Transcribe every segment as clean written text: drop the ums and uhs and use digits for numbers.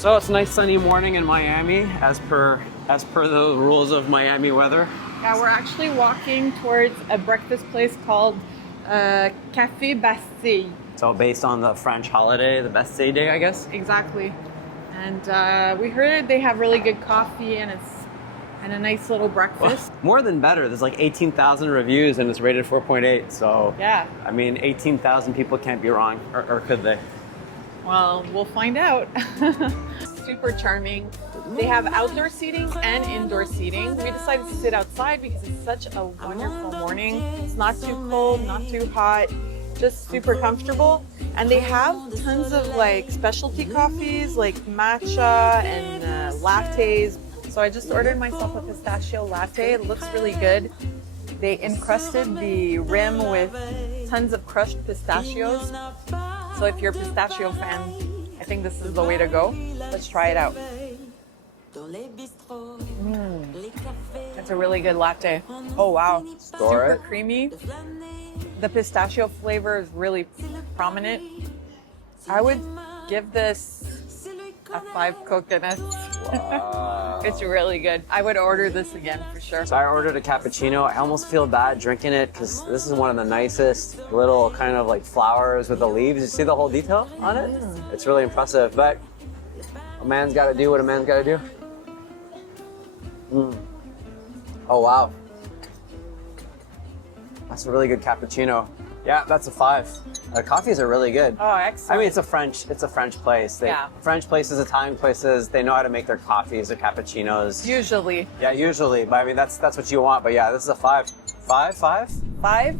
So it's a nice sunny morning in Miami, as per the rules of Miami weather. Yeah, we're actually walking towards a breakfast place called Café Bastille. So based on the French holiday, the Bastille Day, I guess. Exactly. And we heard they have really good coffee and a nice little breakfast. Well, more than better. There's like 18,000 reviews and it's rated 4.8. So yeah, I mean, 18,000 people can't be wrong, or could they? Well, we'll find out. Super charming. They have outdoor seating and indoor seating. We decided to sit outside because it's such a wonderful morning. It's not too cold, not too hot, just super comfortable. And they have tons of like specialty coffees like matcha and lattes. So I just ordered myself a pistachio latte. It looks really good. They encrusted the rim with tons of crushed pistachios. So if you're a pistachio fan, I think this is the way to go. Let's try it out. It's a really good latte. Oh wow, super creamy. The pistachio flavor is really prominent. I would give this a 5 coconuts. Wow. It's really good. I would order this again for sure. So I ordered a cappuccino. I almost feel bad drinking it because this is one of the nicest little kind of like flowers with the leaves. You see the whole detail on it? It's really impressive, but a man's got to do what a man's got to do. Oh wow. That's a really good cappuccino. Yeah, that's a 5. Coffees are really good. Oh, excellent. I mean, it's a French place. French places, Italian places, they know how to make their coffees or cappuccinos. Usually. Yeah, usually. But I mean, that's what you want. But yeah, this is a 5. 5? 5?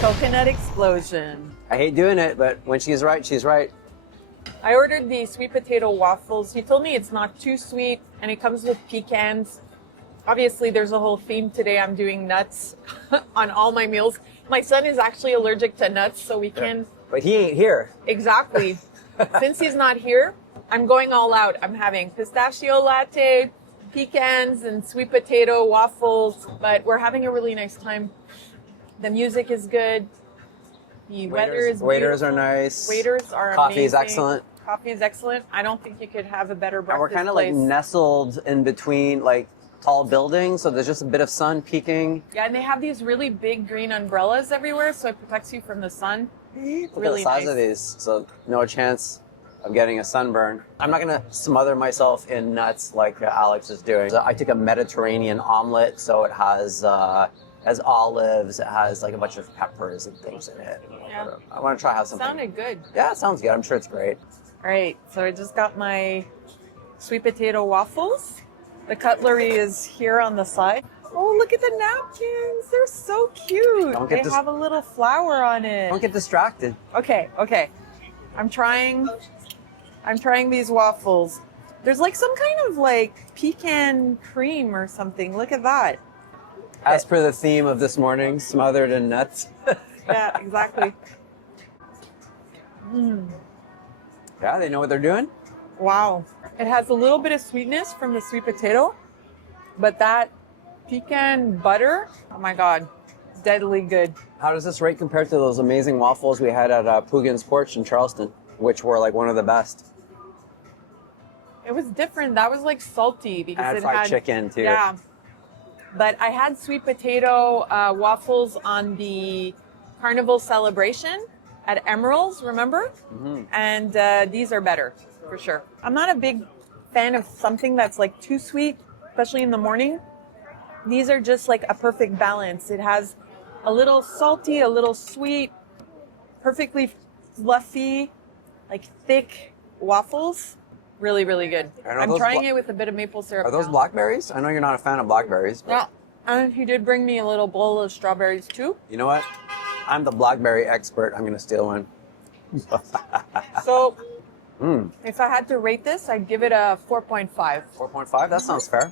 Coconut explosion. I hate doing it, but when she's right, she's right. I ordered the sweet potato waffles. He told me it's not too sweet, and it comes with pecans. Obviously, there's a whole theme today. I'm doing nuts on all my meals. My son is actually allergic to nuts, so we can... But he ain't here. Exactly. Since he's not here, I'm going all out. I'm having pistachio latte, pecans, and sweet potato waffles. But we're having a really nice time. The music is good. The weather is Waiters are nice. Waiters are Coffee amazing. is excellent. Coffee is excellent. I don't think you could have a better breakfast And we're kind of place. like nestled in between like tall buildings, so there's just a bit of sun peeking. Yeah, and they have these really big green umbrellas everywhere, so it protects you from the sun. Look really at the size nice. of these, so no chance of getting a sunburn. I'm not gonna smother myself in nuts like Alex is doing. So I took a Mediterranean omelet, so it has olives, it has like a bunch of peppers and things in it. Yeah. I want to try out something. Sounded good. Yeah, it sounds good. I'm sure it's great. All right, so I just got my sweet potato waffles. The cutlery is here on the side. Oh, look at the napkins. They're so cute. They have a little flower on it. Don't get distracted. Okay. I'm trying these waffles. There's like some kind of like pecan cream or something. Look at that. As per the theme of this morning, smothered in nuts. Yeah, exactly. Yeah, they know what they're doing. Wow. It has a little bit of sweetness from the sweet potato, but that pecan butter, oh my God, deadly good. How does this rate compare to those amazing waffles we had at Pugin's Porch in Charleston, which were like one of the best? It was different. That was like salty because it had chicken too. Yeah. But I had sweet potato waffles on the Carnival celebration at Earls, remember? Mm-hmm. And these are better, for sure. I'm not a big fan of something that's like too sweet, especially in the morning. These are just like a perfect balance. It has a little salty, a little sweet, perfectly fluffy, like thick waffles. Really, really good. I'm trying it with a bit of maple syrup. Are those blackberries? I know you're not a fan of blackberries. But... Yeah. And he did bring me a little bowl of strawberries too. You know what? I'm the blackberry expert. I'm going to steal one. So, if I had to rate this, I'd give it a 4.5. 4.5? That sounds fair.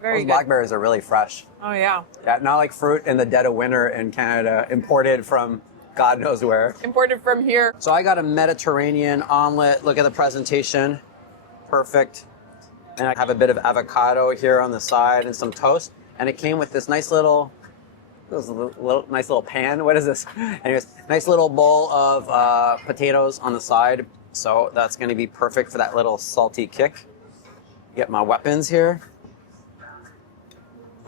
Very Those good. blackberries are really fresh. Oh, yeah. Yeah, not like fruit in the dead of winter in Canada, imported from God knows where. Imported from here. So I got a Mediterranean omelet. Look at the presentation. Perfect. And I have a bit of avocado here on the side and some toast. And it came with this nice little pan. What is this? Anyways, nice little bowl of potatoes on the side. So that's going to be perfect for that little salty kick. Get my weapons here.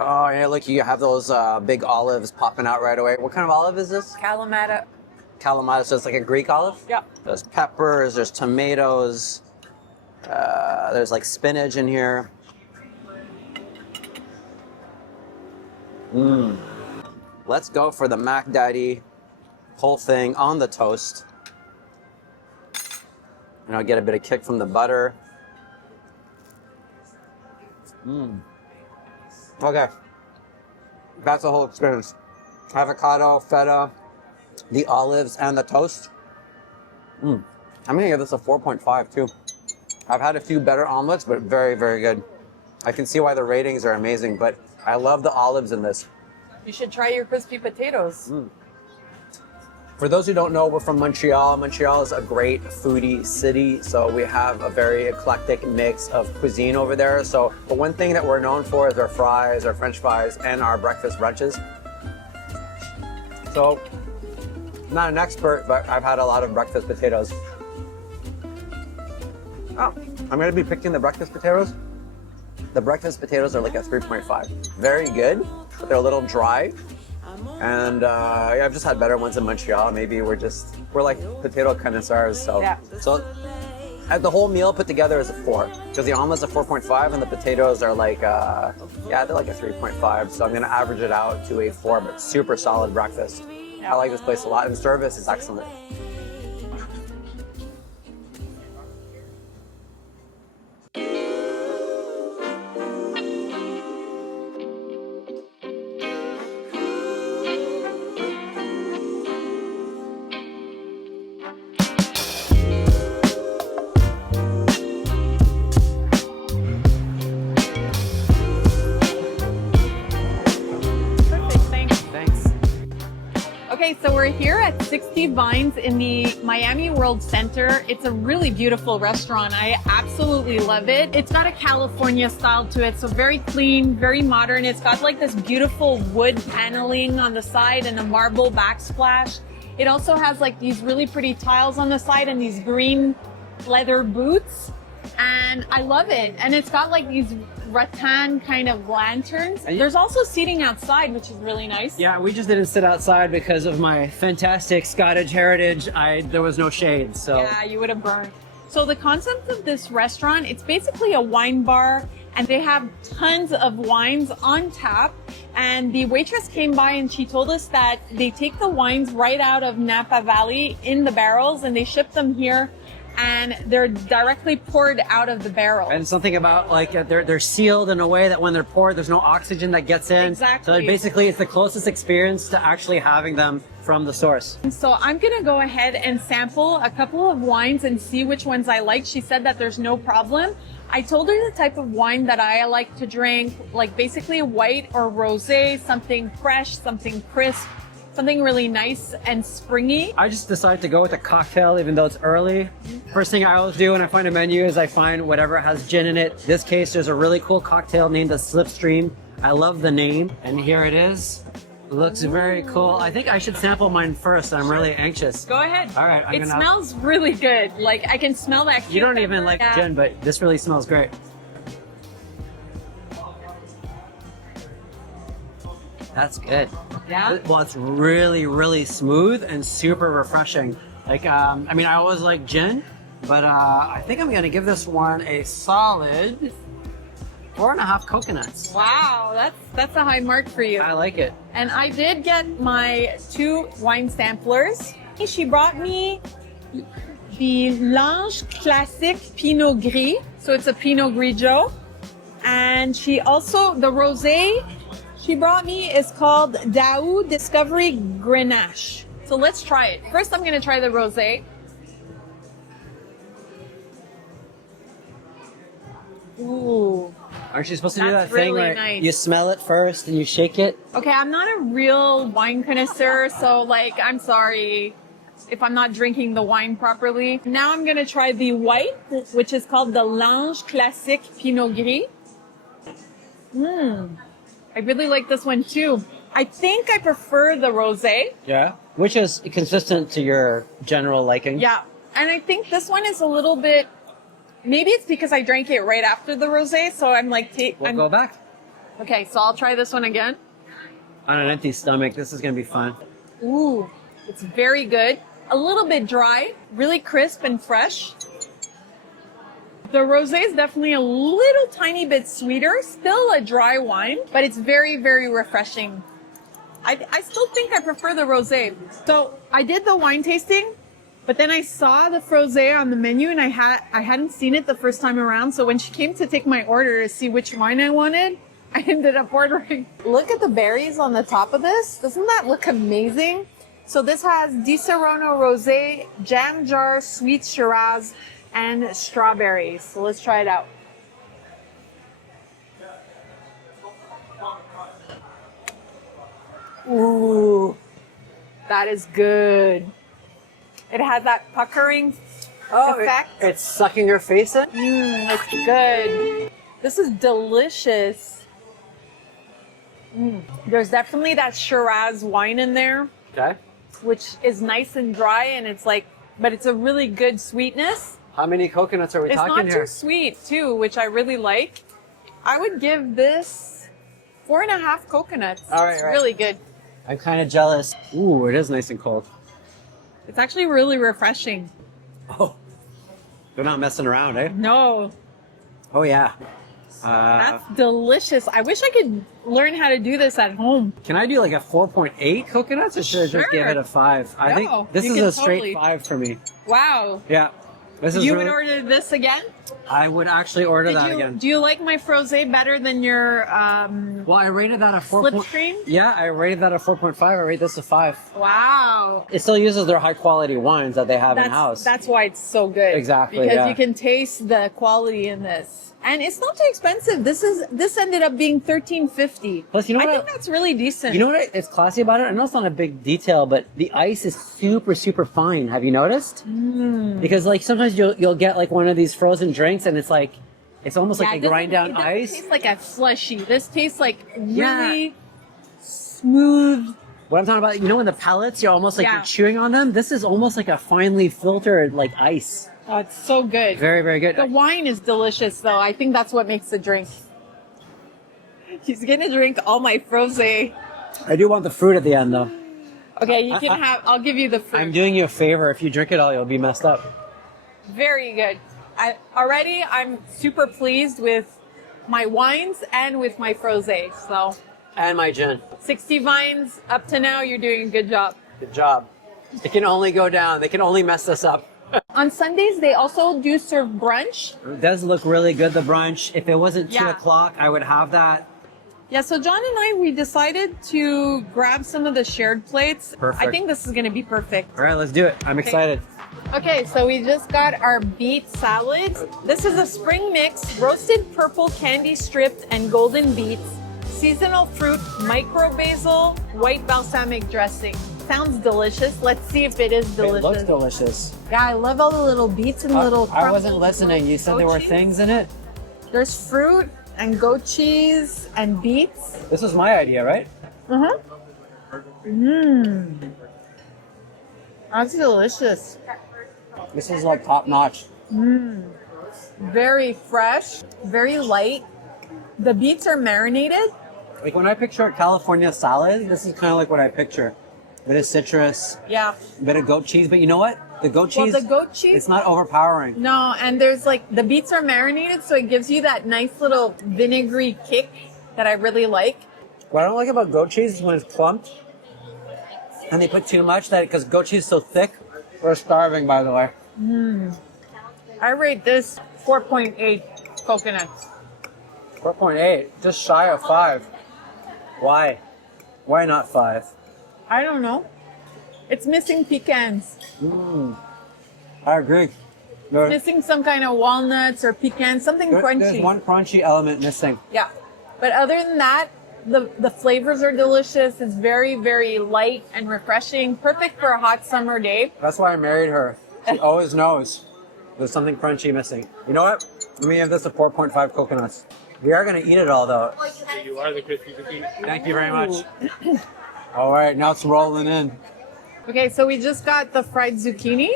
Oh, yeah, look, you have those big olives popping out right away. What kind of olive is this? Kalamata. Kalamata, so it's like a Greek olive? Yeah. There's peppers, there's tomatoes, there's like spinach in here. Let's go for the Mac Daddy whole thing on the toast. And I'll get a bit of kick from the butter. Okay. That's the whole experience. Avocado, feta, the olives, and the toast. I'm gonna give this a 4.5 too. I've had a few better omelets, but very, very good. I can see why the ratings are amazing, but I love the olives in this. You should try your crispy potatoes. For those who don't know, we're from Montreal. Montreal is a great foodie city, so we have a very eclectic mix of cuisine over there. So, but one thing that we're known for is our fries, our French fries, and our breakfast brunches. So, I'm not an expert, but I've had a lot of breakfast potatoes. Oh, I'm gonna be picking the breakfast potatoes. The breakfast potatoes are like a 3.5. Very good, but they're a little dry. And yeah, I've just had better ones in Montreal. Maybe we're like potato connoisseurs. So, Yeah. so the whole meal put together is a 4, because the omelet's a 4.5 and the potatoes are like, yeah, they're like a 3.5. So I'm gonna average it out to a 4, but super solid breakfast. I like this place a lot, and service is excellent. Okay, so we're here at 60 Vines in the Miami Worldcenter. It's a really beautiful restaurant. I absolutely love it. It's got a California style to it, so very clean, very modern. It's got like this beautiful wood paneling on the side and a marble backsplash. It also has like these really pretty tiles on the side and these green leather boots. And I love it. And it's got like these rattan kind of lanterns. There's also seating outside, which is really nice. Yeah, we just didn't sit outside because of my fantastic Scottish heritage. There was no shade, so. Yeah, you would have burned. So the concept of this restaurant, it's basically a wine bar, and they have tons of wines on tap. And the waitress came by and she told us that they take the wines right out of Napa Valley in the barrels and they ship them here, and they're directly poured out of the barrel. And something about like they're sealed in a way that when they're poured, there's no oxygen that gets in. Exactly. So basically, it's the closest experience to actually having them from the source. So I'm gonna go ahead and sample a couple of wines and see which ones I like. She said that there's no problem. I told her the type of wine that I like to drink, like basically white or rosé, something fresh, something crisp, something really nice and springy. I just decided to go with a cocktail even though it's early. First thing I always do when I find a menu is I find whatever has gin in it. This case, there's a really cool cocktail named the Slipstream. I love the name. And here it is. It looks very cool. I think I should sample mine first. I'm really anxious. Go ahead. All right. It smells really good. Like I can smell that. You don't even like gin, but this really smells great. That's good. Yeah? Well, it's really, really smooth and super refreshing. Like, I mean, I always like gin, but I think I'm gonna give this one a solid 4.5 coconuts. Wow, that's a high mark for you. I like it. And I did get my 2 wine samplers. She brought me the Lange Classic Pinot Gris. So it's a Pinot Grigio. And she also, the rosé she brought me is called Daou Discovery Grenache. So let's try it. First, I'm gonna try the rosé. Ooh. Aren't you supposed to do that That's thing really where nice. you smell it first and you shake it? Okay, I'm not a real wine connoisseur, so like, I'm sorry if I'm not drinking the wine properly. Now I'm gonna try the white, which is called the Lange Classic Pinot Gris. I really like this one too. I think I prefer the rosé. Yeah. Which is consistent to your general liking. Yeah, And I think this one is a little bit, maybe it's because I drank it right after the rosé, so I'm like, We'll go back. Okay, so I'll try this one again. On an empty stomach, this is gonna be fun. Ooh, it's very good. A little bit dry, really crisp and fresh. The rosé is definitely a little tiny bit sweeter, still a dry wine, but it's very, very refreshing. I still think I prefer the rosé. So I did the wine tasting, but then I saw the rosé on the menu and I hadn't seen it the first time around. So when she came to take my order to see which wine I wanted, I ended up ordering. Look at the berries on the top of this. Doesn't that look amazing? So this has Di Serono Rosé, Jam Jar, Sweet Shiraz, and strawberries. So let's try it out. Ooh, that is good. It has that puckering effect. It's sucking your face in? It's good. This is delicious. There's definitely that Shiraz wine in there, Okay. which is nice and dry, and it's like, but it's a really good sweetness. How many coconuts are we It's talking not here? too sweet too, which I really like. I would give this 4.5 coconuts. All right, it's right. really good. I'm kind of jealous. Ooh, it is nice and cold. It's actually really refreshing. Oh, they're not messing around, eh? No, Oh yeah. that's delicious. I wish I could learn how to do this at home. Can I do like a 4.8 coconuts, or should I just Sure. give it a 5? I No, think this you is can a straight totally- 5 for me. Wow. Yeah. This is You really, would order this again? I would actually order that again. Do you like my frosé better than your Well, I rated that a 4. Slipstream? Yeah, I rated that a 4.5. I rate this a 5. Wow. It still uses their high quality wines that they have in house. That's why it's so good. Exactly, Because yeah. you can taste the quality in this. And it's not too expensive. This ended up being $13.50. Plus, you know I what? think that's really decent. You know what is classy about it? I know it's not a big detail, but the ice is super, super fine. Have you noticed? Because like sometimes you'll get like one of these frozen drinks and it's like, it's almost like it they grind down doesn't ice. taste like a slushy. This tastes like Yeah. really smooth. What I'm talking about, you know, when the pellets, you're almost like Yeah. you're chewing on them. This is almost like a finely filtered like ice. Oh, it's so good. Very, very good. The wine is delicious, though. I think that's what makes the drink. He's gonna drink all my frosé. I do want the fruit at the end though. Okay, you can have. I'll give you the fruit. I'm doing you a favor. If you drink it all, you'll be messed up. Very good. I'm super pleased with my wines and with my frosé. So And my gin. 60 vines up to now. You're doing a good job. Good job. It can only go down. They can only mess us up. On Sundays, they also do serve brunch. It does look really good, the brunch. If it wasn't 2 Yeah. o'clock, I would have that. Yeah, so John and we decided to grab some of the shared plates. Perfect. I think this is going to be perfect. All right, let's do it. I'm excited. Okay, so we just got our beet salad. This is a spring mix, roasted purple candy stripped and golden beets, seasonal fruit, micro basil, white balsamic dressing. Sounds delicious. Let's see if it is delicious. It looks delicious. Yeah, I love all the little beets and little I wasn't crumbles. listening. You said there were Goat cheese? things in it. There's fruit and goat cheese and beets. This was my idea, right? That's delicious. This is like top notch. Very fresh, very light. The beets are marinated. Like when I picture a California salad, this is kind of like what I picture. Bit of citrus, Yeah. bit of goat cheese. But you know what? The goat Well, cheese, the goat cheese. it's not overpowering. No, and there's like the beets are marinated, so it gives you that nice little vinegary kick that I really like. What I don't like about goat cheese is when it's clumped and they put too much that because goat cheese is so thick. We're starving, by the way. I rate this 4.8 coconuts. 4.8, just shy of 5. Why? Why not 5? I don't know. It's missing pecans. I agree. There's Missing some kind of walnuts or pecans, something crunchy. there's one crunchy element missing. Yeah. But other than that, the flavors are delicious. It's very, very light and refreshing. Perfect for a hot summer day. That's why I married her. She always knows there's something crunchy missing. You know what? Let me give this a 4.5 coconuts. We are going to eat it all, though. You are the crispy zucchini. Thank you very much. All right, now it's rolling in. Okay, so we just got the fried zucchini.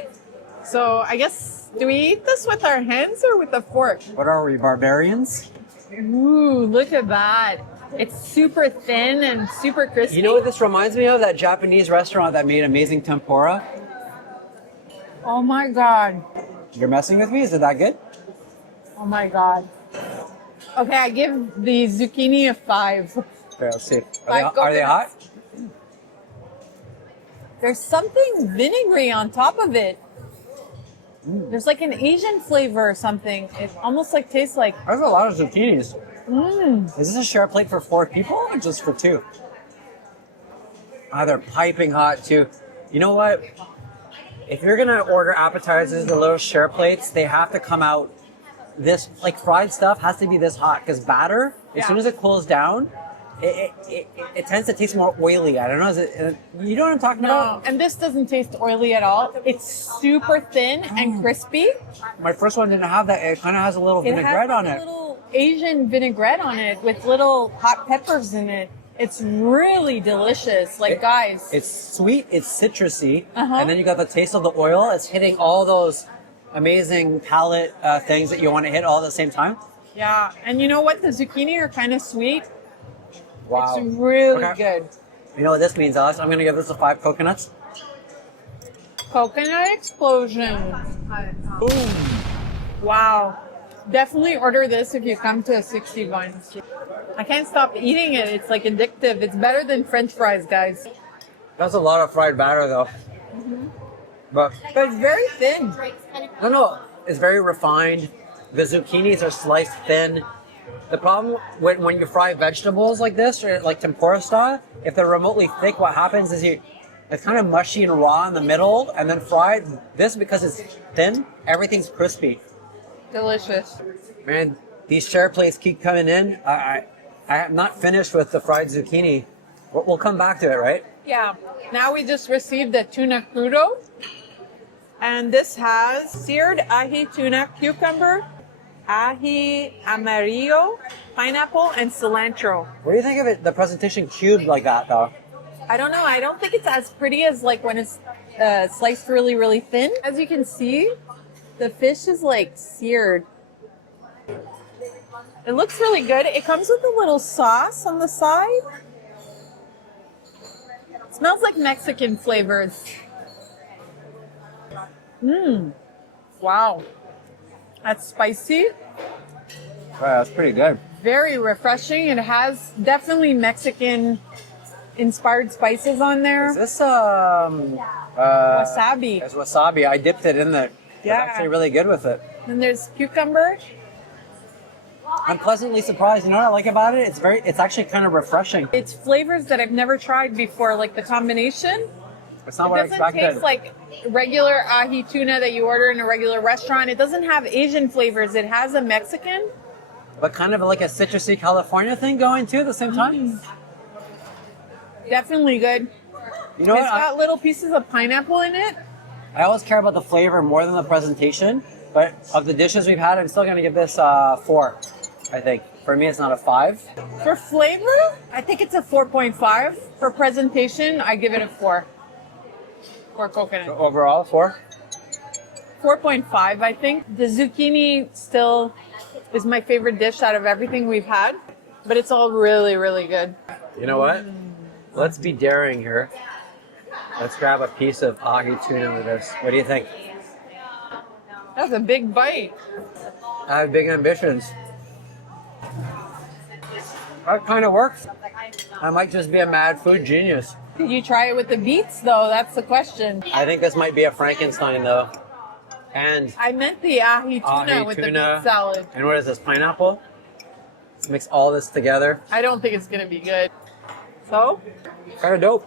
So I guess, do we eat this with our hands or with a fork? What are we, barbarians? Ooh, look at that. It's super thin and super crispy. You know what this reminds me of? That Japanese restaurant that made amazing tempura. Oh my God. You're messing with me? Is it that good? Oh my God. Okay, I give the zucchini a 5. Okay, let's see. Five Are they hot? coconuts. There's something vinegary on top of it. There's like an Asian flavor or something. It almost like tastes like. There's a lot of zucchinis. Is this a share plate for 4 people or just for 2? Ah, they're piping hot too. You know what? If you're gonna order appetizers, the little share plates, they have to come out this, like fried stuff has to be this hot because batter, as soon as it cools down, it tends to taste more oily. I don't know. You know what I'm talking about? No, and this doesn't taste oily at all. It's super thin and crispy. My first one didn't have that. It kind of has a little It vinaigrette has on like it. a little Asian vinaigrette on it with little hot peppers in it. It's really delicious. Like, guys. It's sweet, it's citrusy, Uh-huh. and then you got the taste of the oil. It's hitting all those amazing palate things that you want to hit all at the same time. Yeah, and you know what? The zucchini are kind of sweet. Wow. It's really Okay. good. You know what this means, Alice? I'm going to give this a 5 coconuts. Coconut explosion. Boom. Wow. Definitely order this if you come to a 61. I can't stop eating it. It's like addictive. It's better than French fries, guys. That's a lot of fried batter, though. But But it's very thin. no, it's very refined. The zucchinis are sliced thin. The problem when you fry vegetables like this, or like tempura style, if they're remotely thick, what happens is it's kind of mushy and raw in the middle, and then fried. This, because it's thin, everything's crispy. Delicious. Man, these share plates keep coming in. I am not finished with the fried zucchini. We'll come back to it, right? Yeah. Now we just received the tuna crudo. And this has seared ahi tuna cucumber, ahi amarillo, pineapple, and cilantro. What do you think of it? The presentation cubed like that, though. I don't know. I don't think it's as pretty as like when it's sliced really, really thin. As you can see, the fish is like seared. It looks really good. It comes with a little sauce on the side. It smells like Mexican flavors. Wow. That's spicy. Wow, that's pretty good. Very refreshing. It has definitely Mexican inspired spices on there. Is this Wasabi. It's wasabi. I dipped it in there. Yeah. It's actually really good with it. And there's cucumber. I'm pleasantly surprised. You know what I like about it? It's actually kind of refreshing. It's flavors that I've never tried before, like the combination. It's not It what I doesn't expected. taste like regular ahi tuna that you order in a regular restaurant. It doesn't have Asian flavors. It has a Mexican. But kind of like a citrusy California thing going too at the same time. Definitely good. You know It's what? got little pieces of pineapple in it. I always care about the flavor more than the presentation. But of the dishes we've had, I'm still going to give this 4, I think. For me, it's not a 5. For flavor, I think it's a 4.5. For presentation, I give it a 4. For coconut. Overall, 4? 4.5, I think. The zucchini still is my favorite dish out of everything we've had, but it's all really, really good. You know what? Let's be daring here. Let's grab a piece of ahi tuna with this. What do you think? That's a big bite. I have big ambitions. That kind of works. I might just be a mad food genius. Did you try it with the beets, though? That's the question. I think this might be a Frankenstein, though. And I meant the ahi tuna ahi with tuna. the beet salad. And what is this, pineapple? Let's mix all this together. I don't think it's going to be good. So, Kind of dope.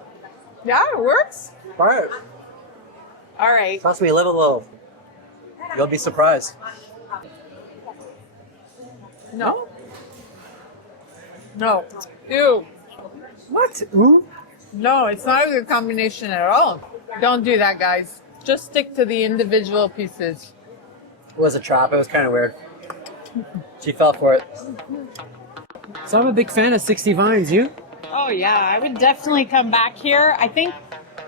yeah, it works. Try it. All right. Trust me, live a little. You'll be surprised. No. No. Ew. What? Ooh. No, it's not a good combination at all. Don't do that, guys. Just stick to the individual pieces. It was a trap. It was kind of weird. She fell for it. So I'm a big fan of 60 Vines. You? Oh, yeah. I would definitely come back here. I think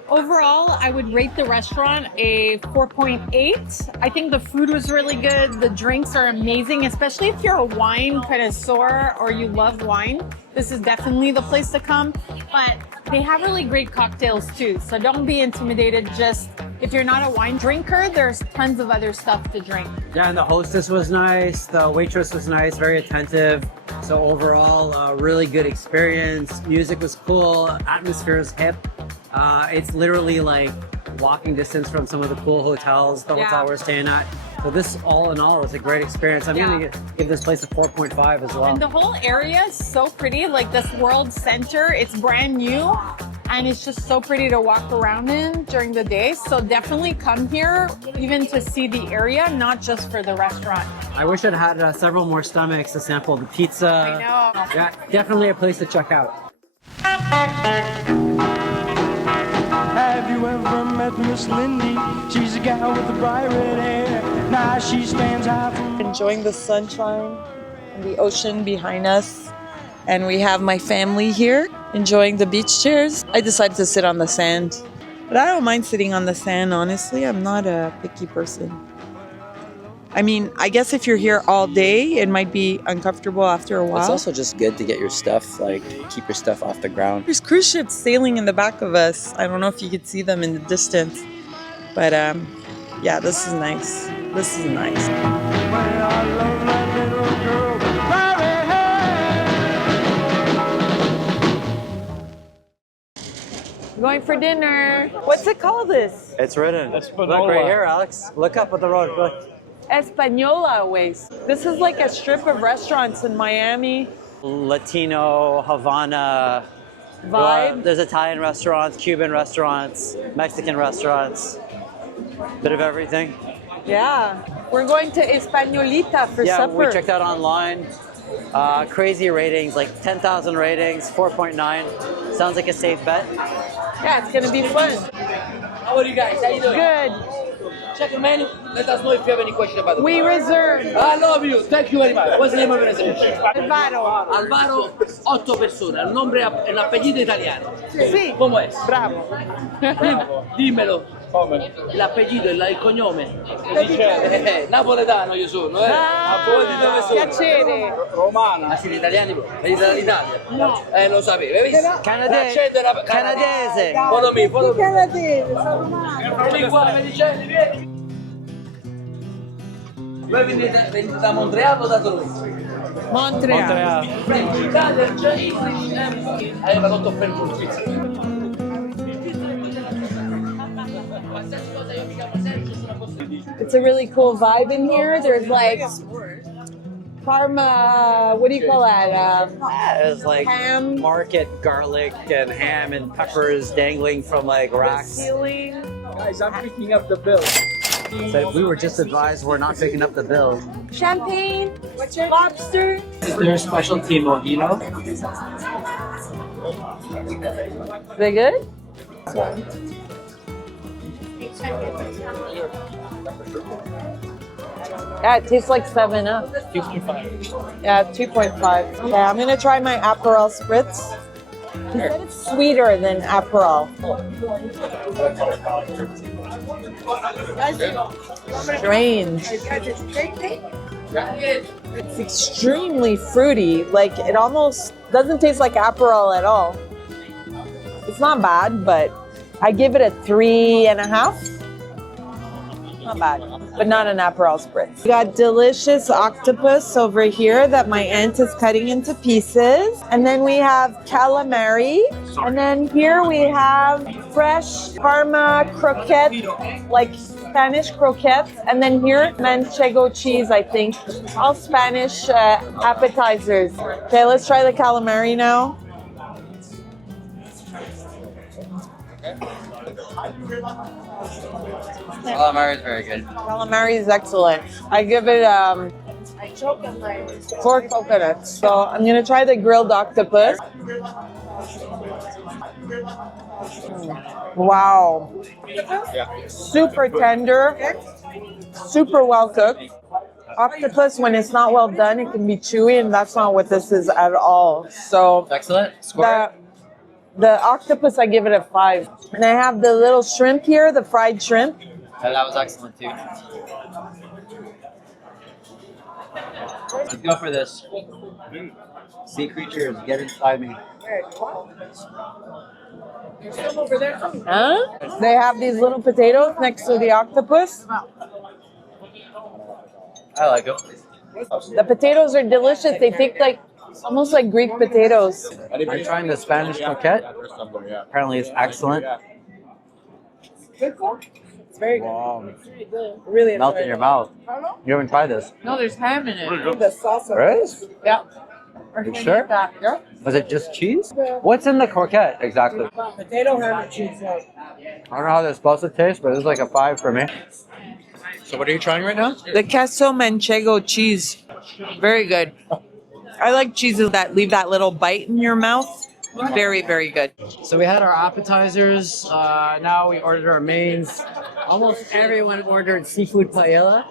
Overall, I would rate the restaurant a 4.8. I think the food was really good. The drinks are amazing, especially if you're a wine connoisseur or you love wine. This is definitely the place to come. But they have really great cocktails too. So don't be intimidated. Just if you're not a wine drinker, there's tons of other stuff to drink. Yeah, and the hostess was nice. The waitress was nice, very attentive. So overall, really good experience. Music was cool. Atmosphere is hip. It's literally like walking distance from some of the cool hotels, the hotel we're staying at. So this, all in all, was a great experience. I'm gonna give this place a 4.5 as well. And the whole area is so pretty. Like this Worldcenter, it's brand new. And it's just so pretty to walk around in during the day. So definitely come here, even to see the area, not just for the restaurant. I wish I'd had several more stomachs to sample the pizza. I know. Yeah, definitely a place to check out. Have you ever met Miss Lindy? She's a gal with the bright red hair. Now she stands out from... Enjoying the sunshine and the ocean behind us. And we have my family here enjoying the beach chairs. I decided to sit on the sand. But I don't mind sitting on the sand, honestly. I'm not a picky person. I mean, I guess if you're here all day, it might be uncomfortable after a while. It's also just good to get your stuff, like keep your stuff off the ground. There's cruise ships sailing in the back of us. I don't know if you could see them in the distance. But yeah, this is nice. This is nice. Well, I love that little girl with the bright red hair. Going for dinner. What's it called this? It's written. Espanola. Look right here, Alex. Look up at the road. Look. Española ways. This is like a strip of restaurants in Miami. Latino, Havana Vibe. There's Italian restaurants, Cuban restaurants, Mexican restaurants. Bit of everything. Yeah. We're going to Espanolita for Yeah, supper. we checked out online. Crazy ratings, like 10,000 ratings, 4.9. Sounds like a safe bet. Yeah, it's gonna be fun. How are you guys? How you doing? Good. Check the menu. Let us know if you have any question about the We reserve. I love you. Thank you very much. What's the name of your reservation? Alvaro. Alvaro, 8 persone. El nombre e l'apellido italiano. Sì. ¿Cómo es? Bravo. Dímelo. L'apellido e il cognome. Napoletano io sono, Voi di dove sono? Piacere. Romana. Ah, siete italiani? Venite dall'Italia? No. Lo sapevi, hai visto? Canadese. Follow me, follow me. Canadese, sono romano. Vieni qua, vedi, vieni. Voi venite da Montreal o da Toronto? Montreal. Italia, aveva tutto per il Svizzera. It's a really cool vibe in here. There's like Parma, what do you call that? There's like Ham. market garlic and ham and peppers dangling from like racks. Ceiling. Guys, I'm picking up the bill. So we were just advised we're not picking up the bill. Champagne. Lobster. Is there a specialty mojito? They good? Yeah, it tastes like 7-Up. 2.5. Yeah, 2.5. Okay, I'm gonna try my Aperol Spritz. He said it's sweeter than Aperol. Strange. It's extremely fruity. Like, it almost doesn't taste like Aperol at all. It's not bad, but I give it a 3.5. Not bad, but not an Aperol Spritz. We got delicious octopus over here that my aunt is cutting into pieces. And then we have calamari. And then here we have fresh Parma croquette, like Spanish croquettes. And then here, manchego cheese, I think. All Spanish appetizers. Okay, let's try the calamari now. Calamari is very good. Calamari is excellent. I give it 4 coconuts. So I'm gonna try the grilled octopus. Wow. Super tender, super well cooked. Octopus, when it's not well done, it can be chewy, and that's not what this is at all. So Excellent. the The octopus, I give it a 5. And I have the little shrimp here, the fried shrimp. Yeah, that was excellent too. Let's go for this. Sea creatures, get inside me. Huh? They have these little potatoes next to the octopus. I like them. The potatoes are delicious. They taste like almost like Greek potatoes. I'm trying the Spanish croquette. Apparently it's excellent. It's very good. Wow. Really Melt in your mouth. You haven't tried this? No, there's ham in it. The salsa. Really? Yeah. You sure? Yeah. Was it just cheese? What's in the croquette exactly? Potato, ham, and cheese. I don't know how they're supposed to taste, but it's like a 5 for me. So what are you trying right now? The queso manchego cheese. Very good. I like cheeses that leave that little bite in your mouth. Very, very good. So we had our appetizers. Now we ordered our mains. Almost everyone ordered seafood paella,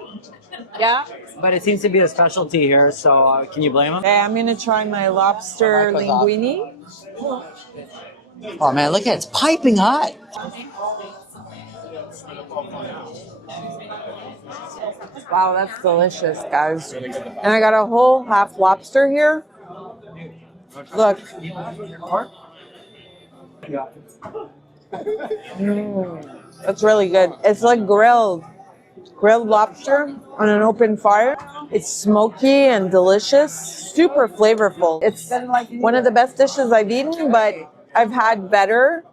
Yeah. but it seems to be a specialty here. So can you blame them? Okay, I'm gonna try my lobster linguine. Oh man, look at it. It's piping hot. Wow, that's delicious, guys. And I got a whole half lobster here. Look. That's really good. It's like grilled lobster on an open fire. It's smoky and delicious, super flavorful. It's one of the best dishes I've eaten, but I've had better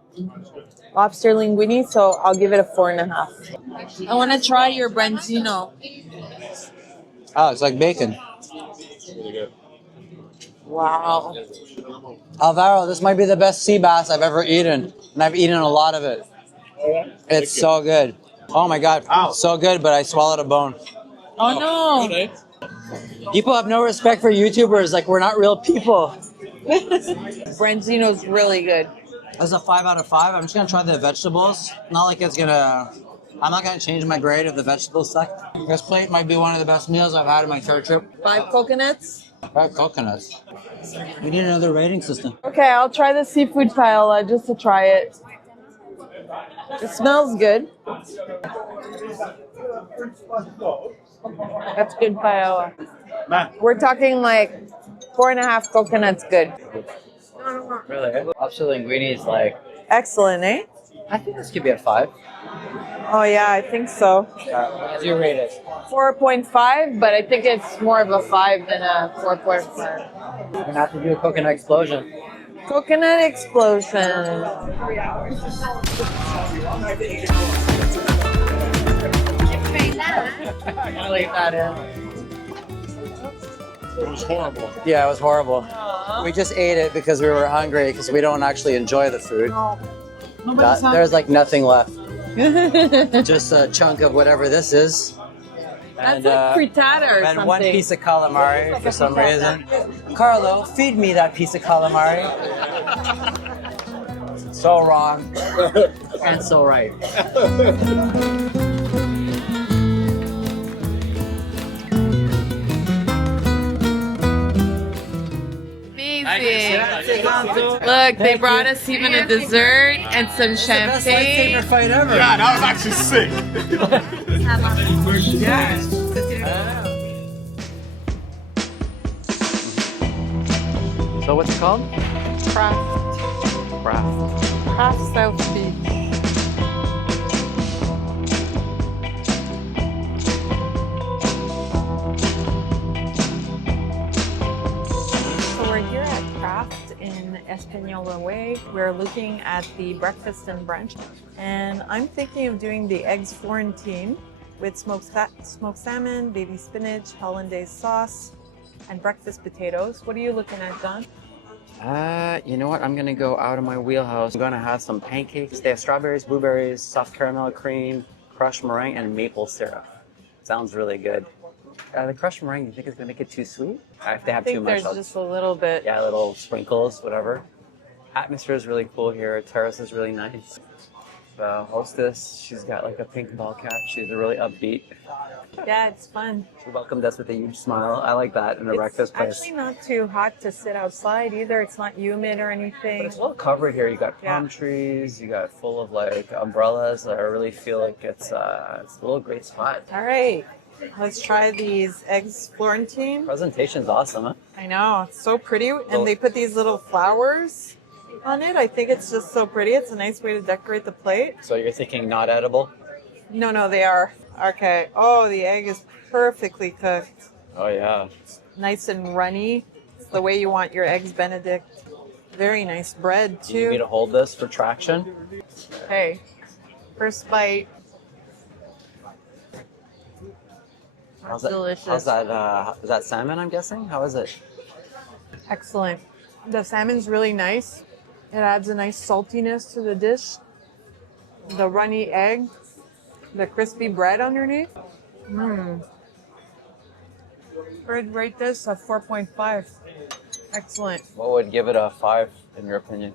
lobster linguine, so I'll give it a 4.5. I want to try your branzino. Oh, it's like bacon. Wow. Alvaro, this might be the best sea bass I've ever eaten, and I've eaten a lot of it. It's so good. Oh my god, so good, but I swallowed a bone. Oh no. People have no respect for YouTubers, like we're not real people. Branzino's really good. That's a 5 out of 5. I'm just gonna try the vegetables. Not like it's gonna, I'm not gonna change my grade if the vegetables suck. This plate might be one of the best meals I've had in my third trip. 5 coconuts. 5 coconuts. We need another rating system. Okay, I'll try the seafood paella just to try it. It smells good. That's good paella. We're talking like 4.5 coconuts good. Really? Lobster linguine is like, Excellent, eh? I think this could be a 5. Oh yeah, I think so. What do you rate it? 4.5, but I think it's more of a 5 than a 4.5. We're gonna have to do a coconut explosion. Coconut explosion. I'll leave that in. It was horrible. Yeah, it was horrible. We just ate it because we were hungry because we don't actually enjoy the food. There's like nothing left. Just a chunk of whatever this is. That's like frittata or And something. one piece of calamari for some reason. Carlo, feed me that piece of calamari. So wrong. And so right. Look, they brought us even a dessert and some champagne. Fight ever. Yeah, that was actually sick. So what's it called? Craft South Beach. So we're here at Craft in Española Way. We're looking at the breakfast and brunch, and I'm thinking of doing the eggs Florentine with smoked salmon, baby spinach, hollandaise sauce, and breakfast potatoes. What are you looking at, Don? You know what? I'm gonna go out of my wheelhouse. I'm gonna have some pancakes. They have strawberries, blueberries, soft caramel cream, crushed meringue, and maple syrup. Sounds really good. The crushed meringue, you think it's gonna make it too sweet? If they have I think too much, there's just a little bit. yeah, little sprinkles, whatever. Atmosphere is really cool here. Terrace is really nice. The hostess, she's got like a pink ball cap. She's really upbeat. Yeah, it's fun. She welcomed us with a huge smile. I like that in a breakfast place. It's actually not too hot to sit outside either. It's not humid or anything. It's well covered here. You got palm trees. You got full of like umbrellas. I really feel like it's a little great spot. All right, let's try these eggs Florentine. Presentation's awesome, huh? I know, it's so pretty. And they put these little flowers on it. I think it's just so pretty. It's a nice way to decorate the plate. So you're thinking not edible? No, they are. Okay. Oh, the egg is perfectly cooked. Oh yeah. Nice and runny. It's the way you want your eggs Benedict. Very nice bread Do you need me too. to hold this for traction? Okay. First bite. How's delicious. How's that? Is that salmon? I'm guessing. How is it? Excellent. The salmon's really nice. It adds a nice saltiness to the dish. The runny egg, the crispy bread underneath. I'd rate this a 4.5. Excellent. What would give it a 5 in your opinion?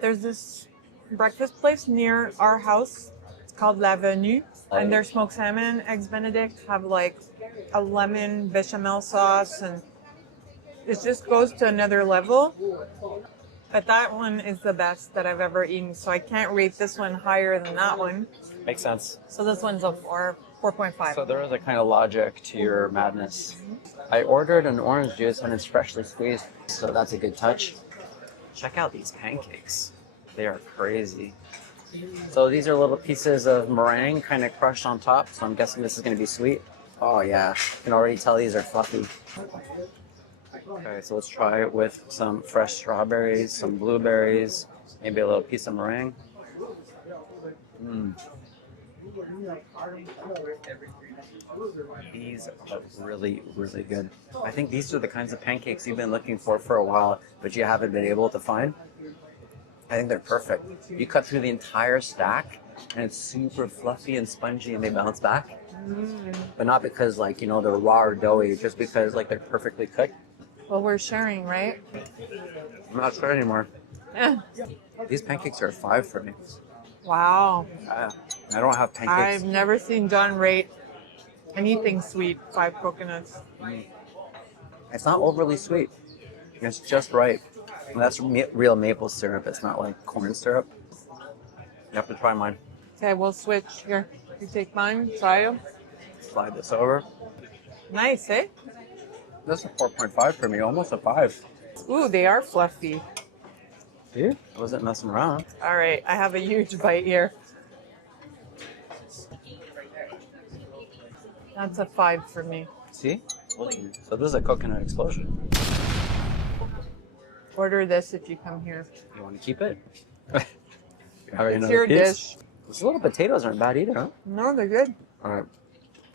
There's this breakfast place near our house. It's called L'Avenue. And their smoked salmon, eggs Benedict, have like a lemon bechamel sauce, and it just goes to another level. But that one is the best that I've ever eaten, so I can't rate this one higher than that one. Makes sense. So this one's a 4.5. So there is a kind of logic to your madness. I ordered an orange juice and it's freshly squeezed, so that's a good touch. Check out these pancakes. They are crazy. So these are little pieces of meringue kind of crushed on top, so I'm guessing this is going to be sweet. Oh yeah, you can already tell these are fluffy. Okay, so let's try it with some fresh strawberries, some blueberries, maybe a little piece of meringue. These are really, really good. I think these are the kinds of pancakes you've been looking for a while, but you haven't been able to find. I think they're perfect. You cut through the entire stack, and it's super fluffy and spongy, and they bounce back. But not because, like, you know, they're raw or doughy, just because, like, they're perfectly cooked. Well, we're sharing, right? I'm not sure anymore. Yeah. These pancakes are a 5 for me. Wow. I don't have pancakes. I've never seen John rate anything sweet 5 coconuts. It's not overly sweet. It's just right. And that's real maple syrup. It's not like corn syrup. You have to try mine. Okay, we'll switch. Here, you take mine, try them. Slide this over. Nice, eh? This is a 4.5 for me, almost a 5. Ooh, they are fluffy. See? I wasn't messing around. All right, I have a huge bite here. That's a 5 for me. See? So this is a coconut explosion. Order this if you come here. You want to keep it? It's your dish. These little potatoes aren't bad either, huh? No, they're good. All right,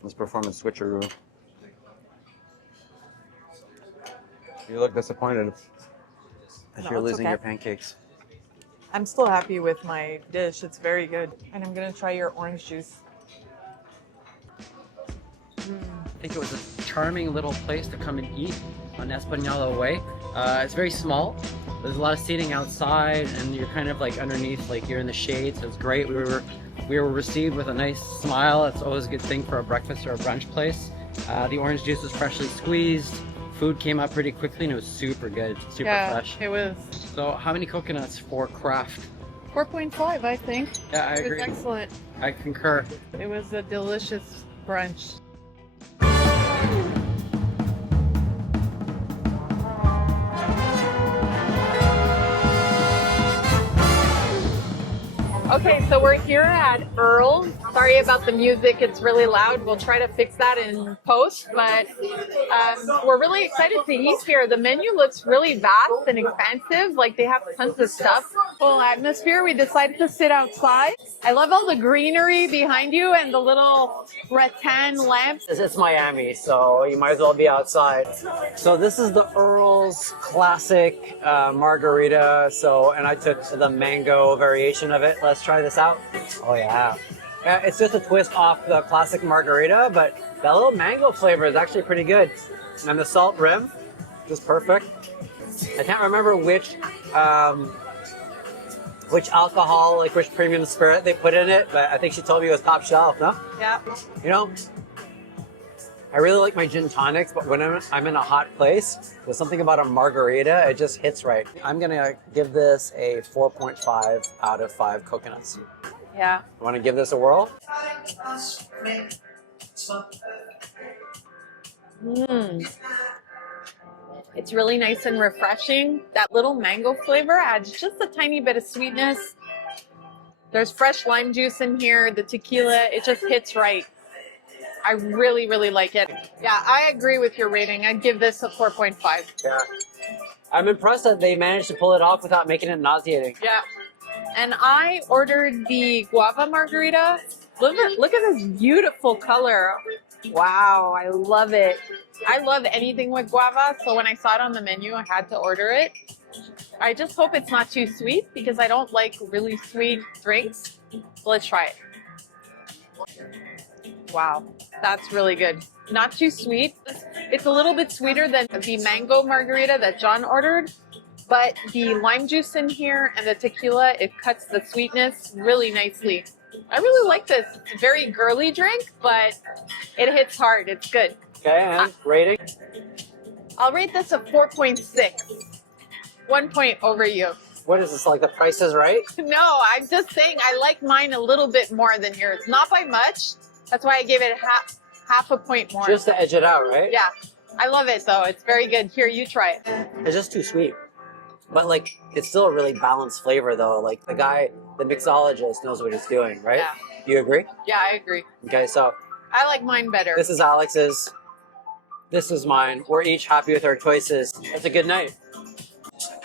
let's perform a switcheroo. You look disappointed that No, you're it's losing okay. your pancakes. I'm still happy with my dish. It's very good. And I'm gonna try your orange juice. I think it was a charming little place to come and eat on Española Way. It's very small. There's a lot of seating outside, and you're kind of like underneath, like you're in the shade, so it's great. We were received with a nice smile. It's always a good thing for a breakfast or a brunch place. The orange juice was freshly squeezed. Food came out pretty quickly, and it was super good, super fresh. It was So, how many coconuts for craft? 4.5, I think. Yeah, I It was agree. excellent. I concur. It was a delicious brunch. Okay, so we're here at Earls. Sorry about the music, it's really loud. We'll try to fix that in post, but we're really excited to eat here. The menu looks really vast and expansive, like they have tons of stuff. Full atmosphere. We decided to sit outside. I love all the greenery behind you and the little rattan lamps. It's Miami, so you might as well be outside. So this is the Earls classic margarita. And I took the mango variation of it. Let's try this out. Oh yeah. Yeah, it's just a twist off the classic margarita, but that little mango flavor is actually pretty good. And the salt rim is perfect. I can't remember which which alcohol, like which premium spirit they put in it, but I think she told me it was top shelf, no? Yeah. You know, I really like my gin tonics, but when I'm in a hot place, there's something about a margarita, it just hits right. I'm gonna give this a 4.5 out of 5 coconuts. Yeah. You wanna give this a whirl? It's really nice and refreshing. That little mango flavor adds just a tiny bit of sweetness. There's fresh lime juice in here, the tequila, it just hits right. I really, really like it. Yeah, I agree with your rating. I'd give this a 4.5. Yeah. I'm impressed that they managed to pull it off without making it nauseating. Yeah. And I ordered the guava margarita. Look at this beautiful color. Wow, I love it. I love anything with guava, so when I saw it on the menu, I had to order it. I just hope it's not too sweet because I don't like really sweet drinks. So let's try it. Wow, that's really good. Not too sweet. It's a little bit sweeter than the mango margarita that John ordered, but the lime juice in here and the tequila, it cuts the sweetness really nicely. I really like this. It's a very girly drink, but it hits hard. It's good. Okay, and rating? I'll rate this a 4.6. 1 point over you. What is this, like the Price is Right? No, I'm just saying I like mine a little bit more than yours. Not by much. That's why I gave it half a point more. Just to edge it out, right? Yeah. I love it though. It's very good. Here, you try it. It's just too sweet. But like, it's still a really balanced flavor though. Like the guy, the mixologist knows what he's doing, right? Yeah. Do you agree? Yeah, I agree. Okay, so I like mine better. this is Alex's. This is mine. We're each happy with our choices. It's a good night.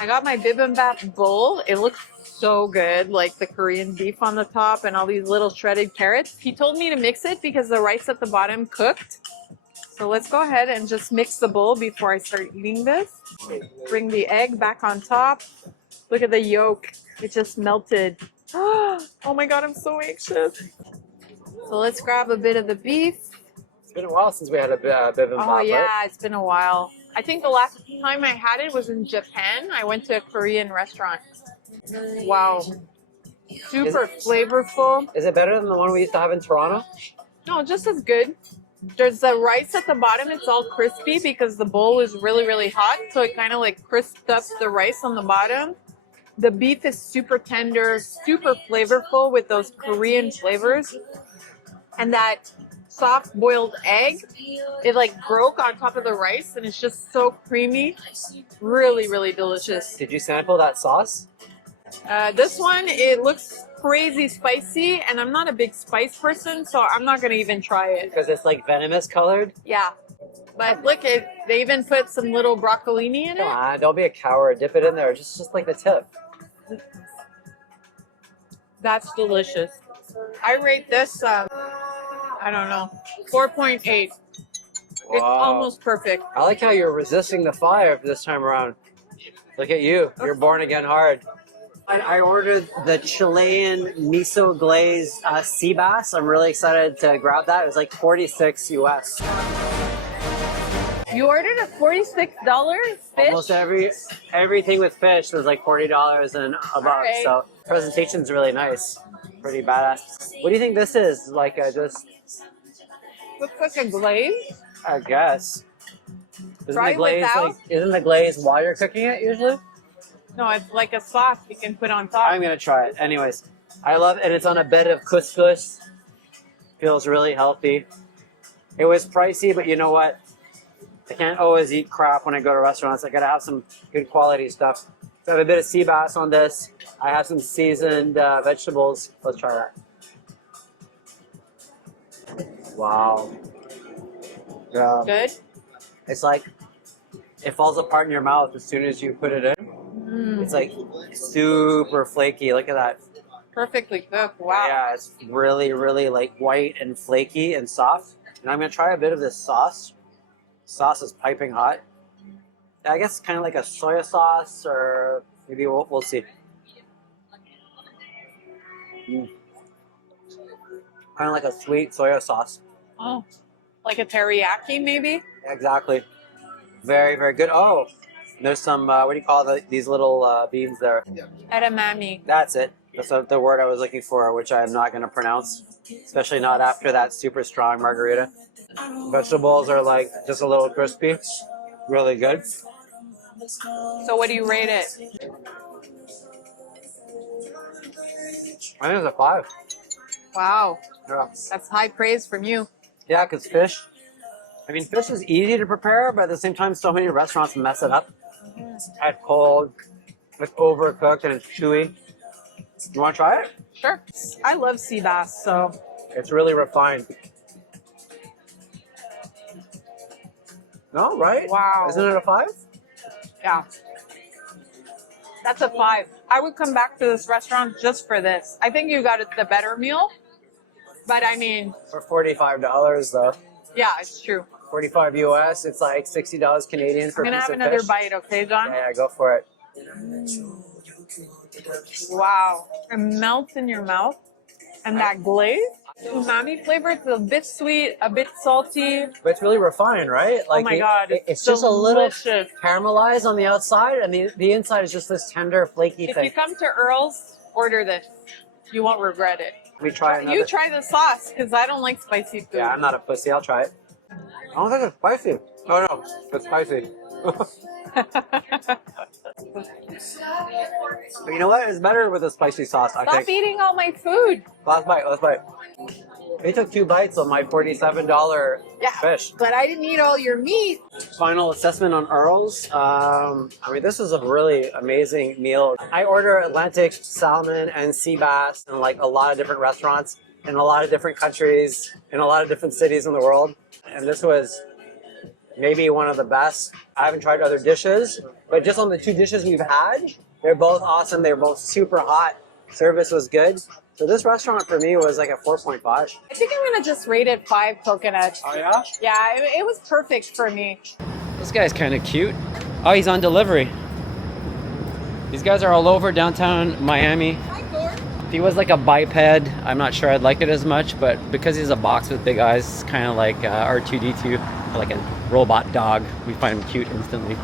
I got my bibimbap bowl. It looks so good, like the Korean beef on the top and all these little shredded carrots. He told me to mix it because the rice at the bottom cooked. So let's go ahead and just mix the bowl before I start eating this. Bring the egg back on top. Look at the yolk. It just melted. Oh my God, I'm so anxious. So let's grab a bit of the beef. It's been a while since we had a bibimbap. Oh yeah, right? it's been a while. I think the last time I had it was in Japan. I went to a Korean restaurant. Wow. Super flavorful. Is it better than the one we used to have in Toronto? No, just as good. There's the rice at the bottom. It's all crispy because the bowl is really, really hot. So it kind of like crisped up the rice on the bottom. The beef is super tender, super flavorful with those Korean flavors. And that soft boiled egg, it like broke on top of the rice and it's just so creamy. Really, really delicious. Did you sample that sauce? This one, it looks crazy spicy and I'm not a big spice person, so I'm not gonna even try it. Because it's like venomous colored? Yeah. But look, they even put some little broccolini in Come it. on, don't be a coward. Dip it in there. Just like the tip. That's delicious. I rate this, I don't know, 4.8. It's almost perfect. I like how you're resisting the fire this time around. Look at you. You're born again hard. I ordered the Chilean miso glazed sea bass. I'm really excited to grab that. It was like 46 US. You ordered a $46 fish? Almost everything with fish was like $40 and above. Right. So presentation's really nice. Pretty badass. What do you think this is? Like just... Looks like a glaze. I guess. Try without? Isn't the glaze while you're cooking it usually? No, it's like a sauce you can put on top. I'm gonna try it. Anyways, I love it. And it's on a bed of couscous. Feels really healthy. It was pricey, but you know what? I can't always eat crap when I go to restaurants. I gotta have some good quality stuff. So I have a bit of sea bass on this. I have some seasoned vegetables. Let's try that. Wow. Yeah. Good? It's like it falls apart in your mouth as soon as you put it in. It's like super flaky. Look at that. Perfectly cooked. Wow. Yeah, it's really, really like white and flaky and soft. And I'm gonna try a bit of this sauce. Sauce is piping hot. I guess kind of like a soy sauce, or maybe we'll see. Kind of like a sweet soy sauce. Oh, like a teriyaki maybe? Exactly. Very, very good. Oh, There's some, what do you call these little beans there? Edamame. That's it. That's the word I was looking for, which I'm not going to pronounce, especially not after that super strong margarita. Vegetables are like just a little crispy. Really good. So what do you rate it? I think it's a 5. Wow. Yeah. That's high praise from you. Yeah, because fish. I mean, fish is easy to prepare, but at the same time, so many restaurants mess it up. It's cold, it's overcooked, and it's chewy. You want to try it? Sure. I love sea bass, so It's really refined. No, right? wow. Isn't it a 5? Yeah. That's a 5. I would come back to this restaurant just for this. I think you got it the better meal. But I mean, For $45 though. yeah, it's true. 45 US, it's like $60 Canadian for I'm a gonna piece have of another fish. bite, okay, John? Yeah, go for it. Wow. It melts in your mouth. And that glaze, umami flavor, it's a bit sweet, a bit salty. But it's really refined, right? Oh my God, It's just a little delicious. caramelized on the outside, and the inside is just this tender, flaky If thing. you come to Earls, order this. You won't regret it. We try another. You try the sauce, because I don't like spicy food. Yeah, I'm not a pussy. I'll try it. I don't think it's spicy. Oh no, it's spicy. But you know what? It's better with a spicy sauce, I Stop think. eating all my food. Last bite, last bite. They took 2 bites of my $47 Yeah, fish. but I didn't eat all your meat. Final assessment on Earls. I mean, this is a really amazing meal. I order Atlantic salmon and sea bass in like a lot of different restaurants in a lot of different countries, in a lot of different cities in the world. And this was maybe one of the best. I haven't tried other dishes, but just on the 2 dishes we've had, they're both awesome. They're both super hot. Service was good. So this restaurant for me was like a 4.5. I think I'm gonna just rate it 5 coconuts. Oh yeah? Yeah, it was perfect for me. This guy's kind of cute. Oh, he's on delivery. These guys are all over downtown Miami. Hi, Gord. If he was like a biped, I'm not sure I'd like it as much, but because he's a box with big eyes, it's kind of like R2-D2, like a robot dog. We find him cute instantly.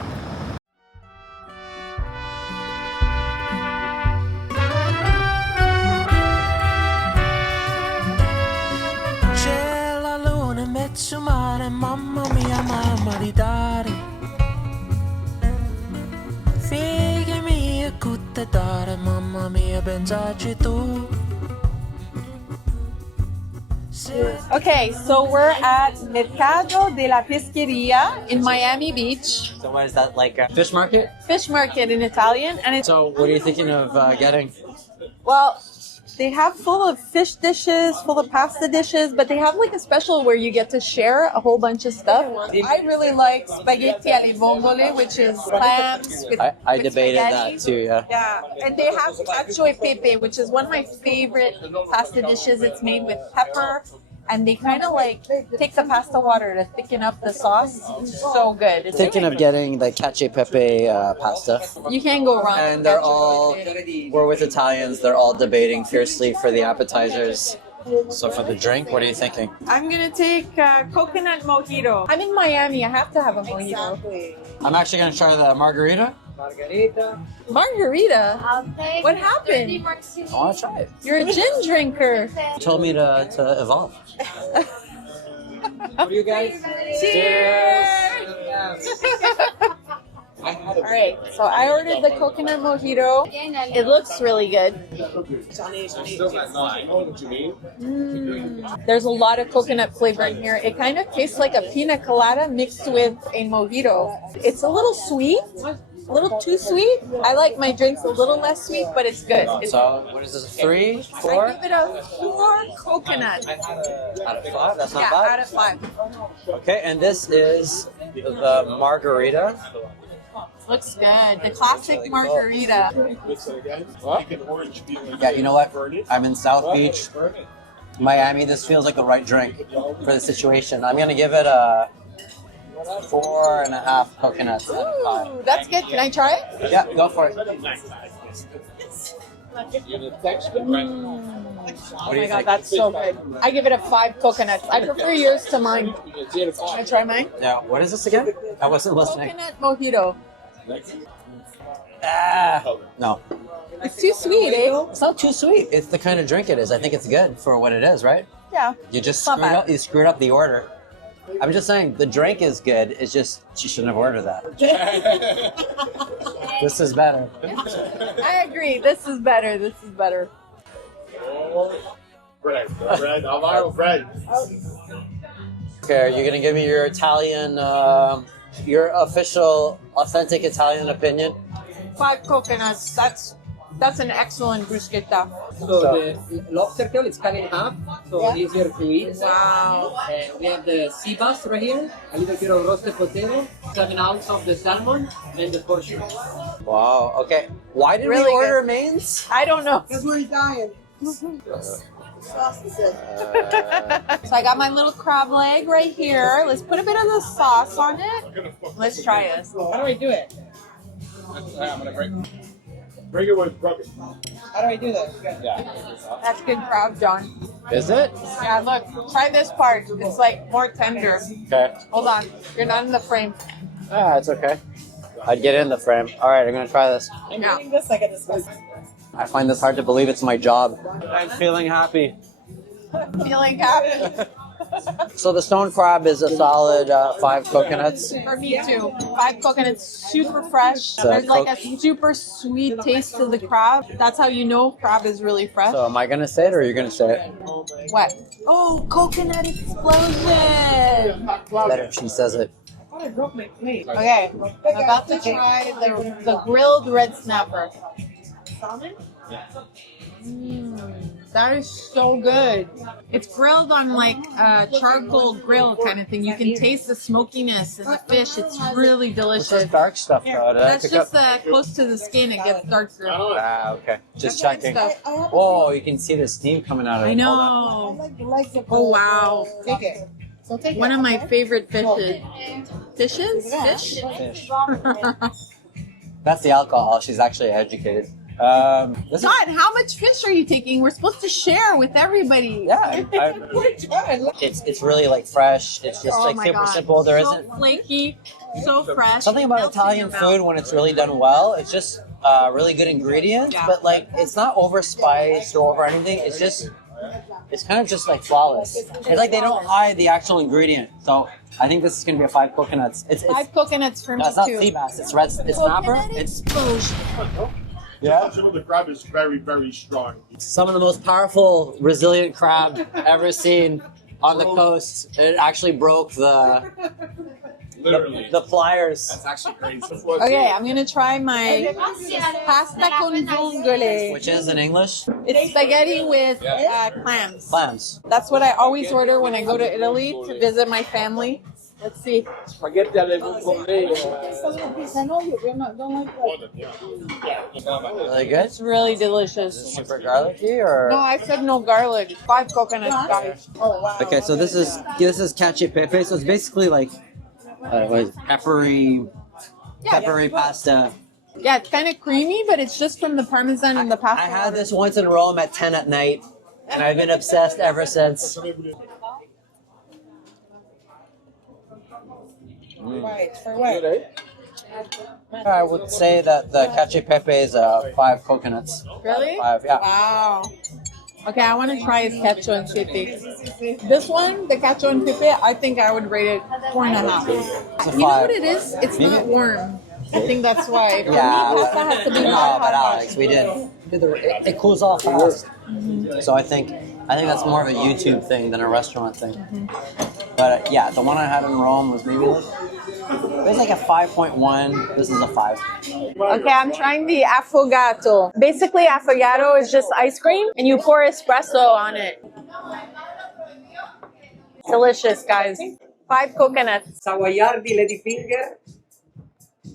C'è la luna in mezzo al mare, mamma mia, mamma di dare. Figli mie, cutte dare, mamma mia, pensaci tu. Okay, so we're at Mercato della Pescheria in Miami Beach. So what is that, like a fish market? Fish market in Italian, and it's So what are you thinking of getting? well, they have full of fish dishes, full of pasta dishes, but they have like a special where you get to share a whole bunch of stuff. I really like spaghetti alle vongole, which is clams with I with debated spaghetti. that too, yeah. Yeah, and they have cacio e pepe, which is one of my favorite pasta dishes. It's made with pepper, and they kind of like take the pasta water to thicken up the sauce. It's so good. It's Thinking of getting the cacio e pepe pasta. you can't go wrong. And with they're cacio e all, pepe. we're with Italians, they're all debating fiercely for the appetizers. So for the drink, what are you thinking? I'm gonna take coconut mojito. I'm in Miami. I have to have a mojito. I'm actually going to try the margarita. Margarita? What happened? I want to try it. You're a gin drinker. You told me to evolve. What do you guys? Cheers! All right, so I ordered the coconut mojito. It looks really good. There's a lot of coconut flavor in here. It kind of tastes like a pina colada mixed with a mojito. It's a little sweet, a little too sweet. I like my drinks a little less sweet, but it's good. So what is this, 3, 4? I give it a 4 coconut. Out of 5? That's not Yeah, bad. out of 5. Okay, and this is the margarita. Looks good. The classic margarita. Yeah, you know what? I'm in South Beach, Miami. This feels like the right drink for the situation. I'm gonna give it a 4.5 coconuts out of 5. Ooh, that's good. Can I try it? Yeah, go for it. Oh my god, that's so good. I give it a 5 coconuts. I prefer yours to mine. Can I try mine? Yeah, what is this again? I wasn't listening. Coconut mojito. No. It's too sweet, eh? It's not too sweet. It's the kind of drink it is. I think it's good for what it is, right? Yeah. You just Not screwed bad. up. You screwed up the order. I'm just saying the drink is good. It's just you shouldn't have ordered that. This is better. I agree. This is better. This is better. Bread. Alvaro bread. Okay, are you gonna give me your Italian, your official, authentic Italian opinion? 5 coconuts. That's an excellent bruschetta. So the lobster tail is cut in half, so easier to eat. Wow. We have the sea bass right here, a little bit of roasted potato, 7 ounces of the salmon, and the portion. Wow. Okay. Why did Really we order good. mains? I don't know. That's where he's dying. So I got my little crab leg right here. Let's put a bit of the sauce on it. Let's try this. How do I do it? I'm gonna break it with broken. How do I do that? That's good crab, John. Is it? Yeah, look. Try this part. It's like more tender. Okay. Hold on. You're not in the frame. Ah, it's okay. I'd get in the frame. All right, I'm gonna try this. I'm Yeah. eating this like a disgusting. I find this hard to believe. It's my job. I'm feeling happy. Feeling happy. So the stone crab is a solid 5 coconuts. For me too. 5 coconuts, super fresh. So There's like a super sweet taste to the crab. That's how you know crab is really fresh. So am I gonna say it or are you gonna say it? What? Oh, coconut explosion! Better if she says it. Oh, I broke my plate. Okay, I'm about to try the grilled red snapper. Salmon? That is so good. It's grilled on like a charcoal grill kind of thing. You can taste the smokiness in the fish. It's really What's delicious. this dark stuff though? Did I That's pick just up? close to the skin. It gets darker. Ah, okay. Just Good checking. stuff. Whoa, you can see the steam coming out of it. I Hold on. know. like the legs of Oh wow. Take it. So take One it. of my favorite fishes. Fishes? Fish? Fish. That's the alcohol. She's actually educated. This is, Todd, how much fish are you taking? We're supposed to share with everybody. yeah, it's really like fresh. It's just Oh like my super God. simple. There so isn't flaky, so fresh. something about Melts in Italian your mouth. food when it's really done well. It's just really good ingredients, Yeah. but like it's not over spiced or over anything. It's kind of just like flawless. It's like they don't hide the actual ingredient. So I think this is gonna be a 5 coconuts. It's 5 coconuts for me no, it's not too. sea bass. It's red. It's snapper. Coconut It's explosion. yeah. Some of the crab is very, very strong. Some of the most powerful, resilient crab ever seen on the coast. It actually broke Literally. the pliers. That's actually crazy. Okay, I'm gonna try my pasta con vongole. Which is in English? It's spaghetti with clams. Clams. That's what I always order when I go to Italy to visit my family. Let's see. Spaghetti alle vongole. Just a little piece. I know you're not, don't like that. Really good? It's really Is it delicious. super garlicky or? No, I said no garlic. 5 coconuts, guys. Oh, wow. Okay, so this is cacio pepe. So it's basically like what is it? peppery pasta. Yeah, it's kind of creamy, but it's just from the parmesan and the pasta. I had this once in Rome at 10 at night, and I've been obsessed ever since. Right, for what? I would say that the cacio pepe is 5 coconuts. Really? 5, yeah. Wow. Okay, I want to try his cacio and pepe. This one, the cacio and pepe, I think I would rate it 4.5. It's a You know 5. what it is? It's Maybe. not warm. I think that's why. For Yeah. me, pasta has to be No, hot, but hot, Alex, we did. It cools off fast. So I think that's more of a YouTube thing than a restaurant thing. But yeah, the one I had in Rome was maybe like it was like a 5.1. This is a 5. Okay, I'm trying the affogato. Basically, affogato is just ice cream, and you pour espresso on it. Delicious, guys. 5 coconuts. Savoiardi ladyfinger.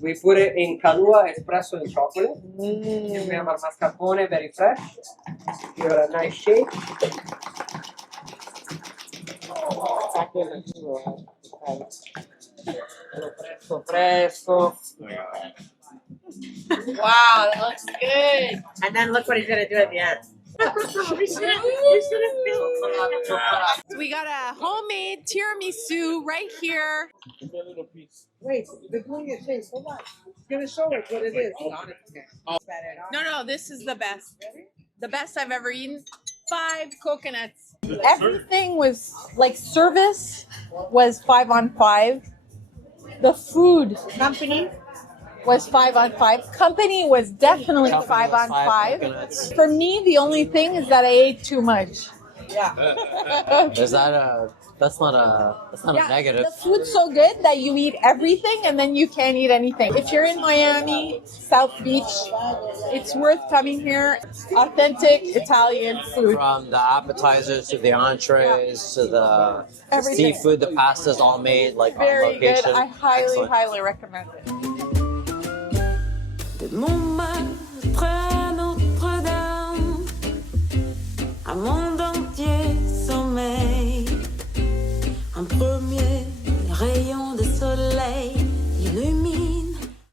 We put it in Kahlua espresso and chocolate. And we have our mascarpone, very fresh. Give it a nice shake. Presto, presto. Wow, that looks good. And then look what he's going to do at the end. So we got a homemade tiramisu right here. Wait, they're doing it taste. Hold on. gonna show it what it is. Not okay. No, this is the best. The best I've ever eaten. 5 coconuts. Everything was like service was 5 on 5. The food company was 5 on 5. Company was definitely 5 on 5. coconuts. For me, the only thing is that I ate too much. Is that that's not a negative. The food's so good that you eat everything and then you can't eat anything. If you're in Miami, South Beach, it's worth coming here. Authentic Italian food. From the appetizers to the entrees to the Everything. seafood, the pasta's all made like on Very good. location. I highly, Excellent. highly recommend it. Good morning.